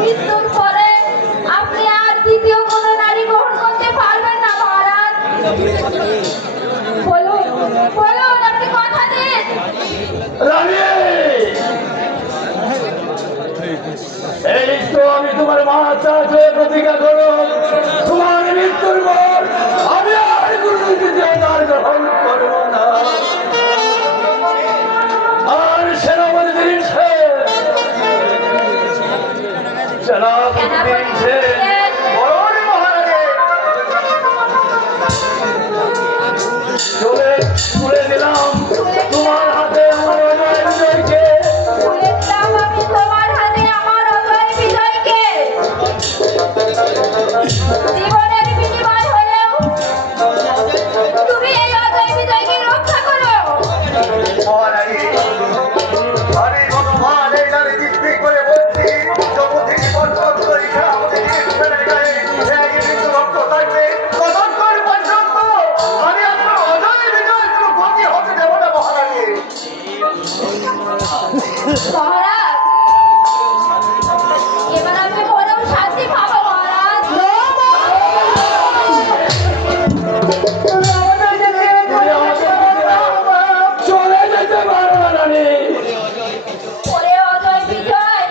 মৃত্যুর পরে আপনি আর দ্বিতীয় কোন নারী গ্রহণ করতে পারবেন না মহারাজ। বলুন বলুন, আপনি কথা দিন। এই তো আমি তোমার মাতা প্রতিজ্ঞা করো, তোমার মৃত্যুর পর আমি আর কোন দ্বিতীয় নারী গ্রহণ করবো না। আর সেনাপতি তুলে দিলাম তোমার হাতে আমার অজয় বিজয়কে। আমি তোমার হাতে আমার অজয় বিজয়কে। জীবনের বিনিময় হলেও তুমি এই অজয় বিজয়কে রক্ষা করো। আমি ভগবান এই নামে জিজ্ঞেস করে বলছি, জগতের বর্তমান পরীক্ষা আমাদের রক্ত থাকবে ততক্ষণ পর্যন্ত আমি আপনার অজয় বিজয় কোনো ক্ষতি হতে দেবো না মহারানী। মহারাজ, এবার আমি বলেও শান্তি পাবো মহারাজ। চলে যেতে পারো না রানী। ওরে অজয় বিজয়,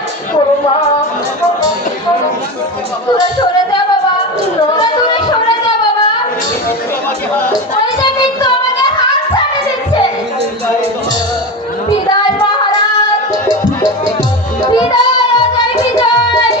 দূরে সরে যা বাবা, দূরে সরে যা বাবা। ওই যে মৃত্যু আমাকে হাত ছাড়িয়ে দিচ্ছে। বিদায় মহারাজ, বিদায় অজয় বিজয়,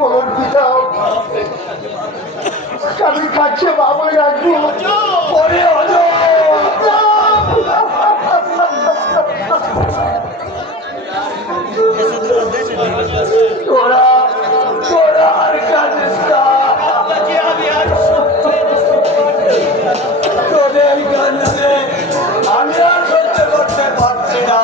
বলুন পিতা আমি কাছে বাবুই রাখবো পরে হলো তোরা তোরা আর কাঁদিস না তোদের কান্দে আমি আর সহ্য করতে পারছি না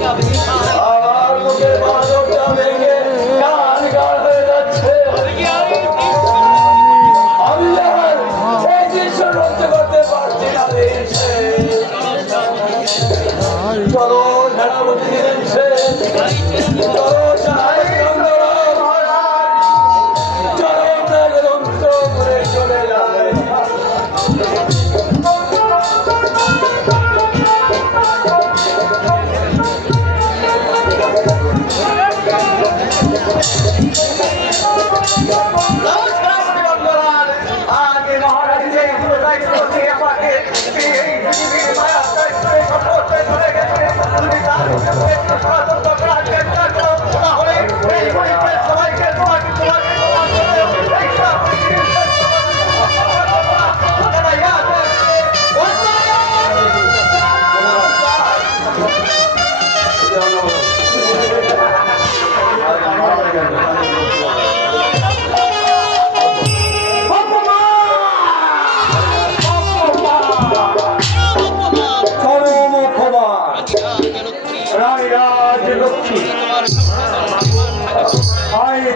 আমার মুখের বাঁধনটা ভেঙে গান গান হয়ে যাচ্ছে আমি আর এই দৃশ্য রক্ষা করতে পারছি না চলো সেনাপতি দিয়েছে চলো চলে যায় আগে মহারাজ যে দায়িত্ব দিয়ে আমাকে এই পৃথিবীর মায়া চলে গেছে তাহলে এই গরিবের সবাইকে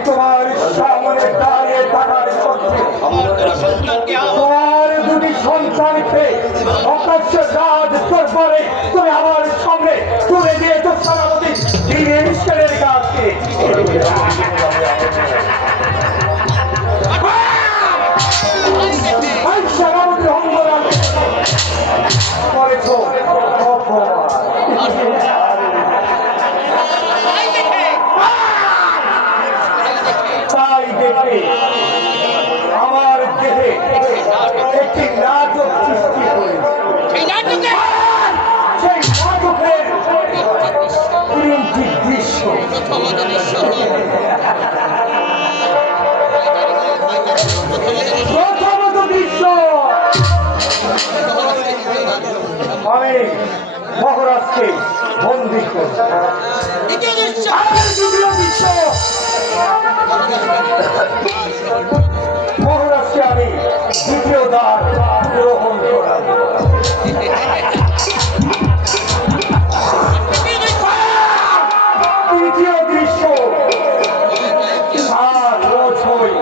তোমার সামনে দাঁড়িয়ে থাকার সত্ত্বে তোমার দুটি সন্তানকে অকাশ্য রাজ দরবারে তুমি আমার সামনে তুলে দিয়েছ সেনাপতি দিনের কাছে সেনাপতি অঙ্গরাজ করেছ তাই দেখে আমার দেহে একটি নাটক সৃষ্টি হয়েছে সেই নাটকের তিনটি দৃশ্য প্রথমত দৃশ্য আমি মহারাজকে বন্দী করছি দ্বিতীয় দৃশ্য মহারাজকে আমি দ্বিতীয় দ্বার গ্রহণ করাবো তৃতীয় দৃশ্য আর রোজ হই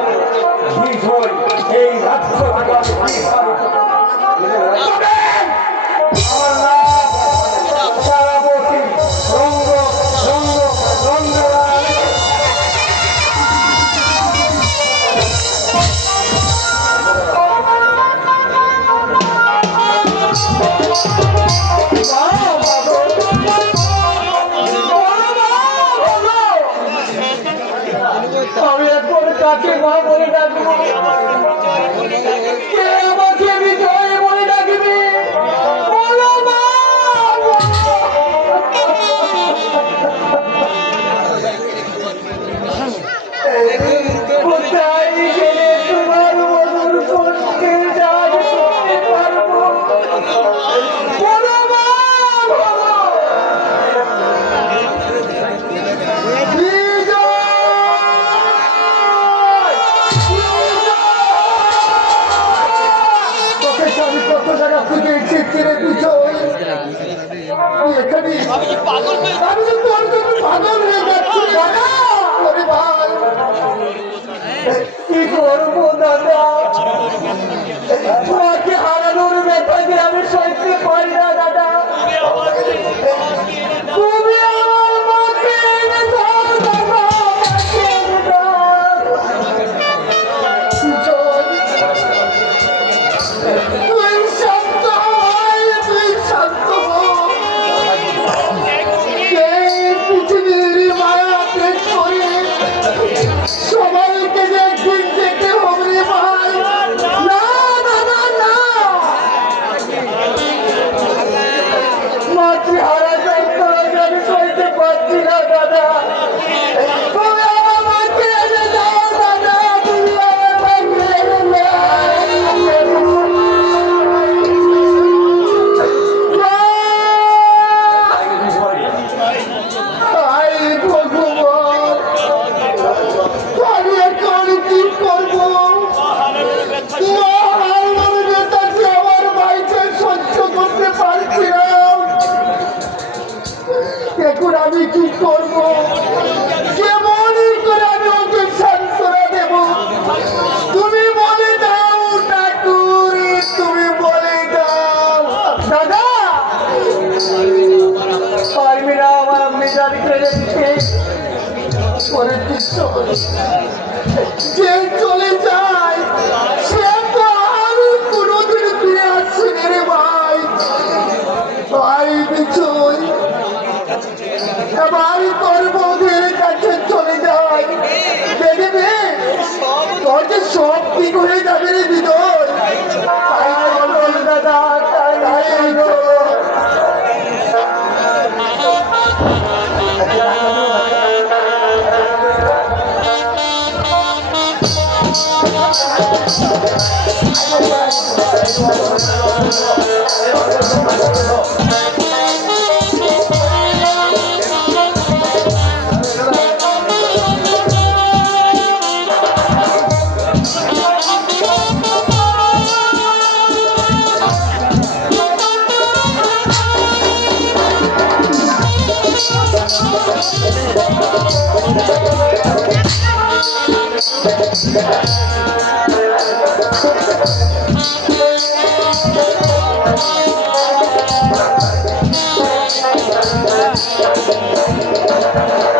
এই রাজ্য সারাবতী রঙ্গ রঙ্গ রঙ্গ আমি একবার কাকে মা বলে ডাকবো কে আমাকে বিজয় বলে ডাকবে কোথায় গেলে তোমার মধুর কণ্ঠে ডাক শুনতে পারবো আমি কত জায়গা থেকে চিড়ে পিছই এখানে আমি তো তোর জন্য পাগল হয়ে যাচ্ছি ভাই কি করবো দাদা? তোমাকে হারানোর ব্যথাকে আমি সইতে পারি না দাদা। তুমি আমার মাকে এনে দাও দাদা, মাকে এনে দাও। সুজন, তুই শান্ত হয়, তুই শান্ত হ। এই পৃথিবীর মায়া ত্যাগ করে সবাইকে যে একদিন যেতে হবে রে ভাই। না দাদা না, মাতৃহারা যন্ত্রণাকে আমি সইতে পারছি না দাদা। তুমি আমার মাকে এনে দাও দাদা, তুমি আমার মাকে এনে দাও। হায় ভগবান, আমি এখন কি করবো? মহামারীর নেতাকে আমার ভাইকে সহ্য করতে পারছি না। এখন আমি কি করবো? কেমনই করে আমি ওকে সান্ত্বনা দেব? তুমি বলে দাও ঠাকুর, তুমি বলে দাও। দাদা পারবি না আমার মেজাজ ফেলে দিতে? পরের দৃশ্য যে চলে যায় সে তো আর কোনোদিন ফিরে আসছে না রে ভাই। ভাই বিছুই এবার তোর বৌদির কাছে চলে যায়, দেখবে তোর যে সব ঠিক হয়ে যাবে রে বিদয়। তাই বল দাদা, তাই বল। Thank you.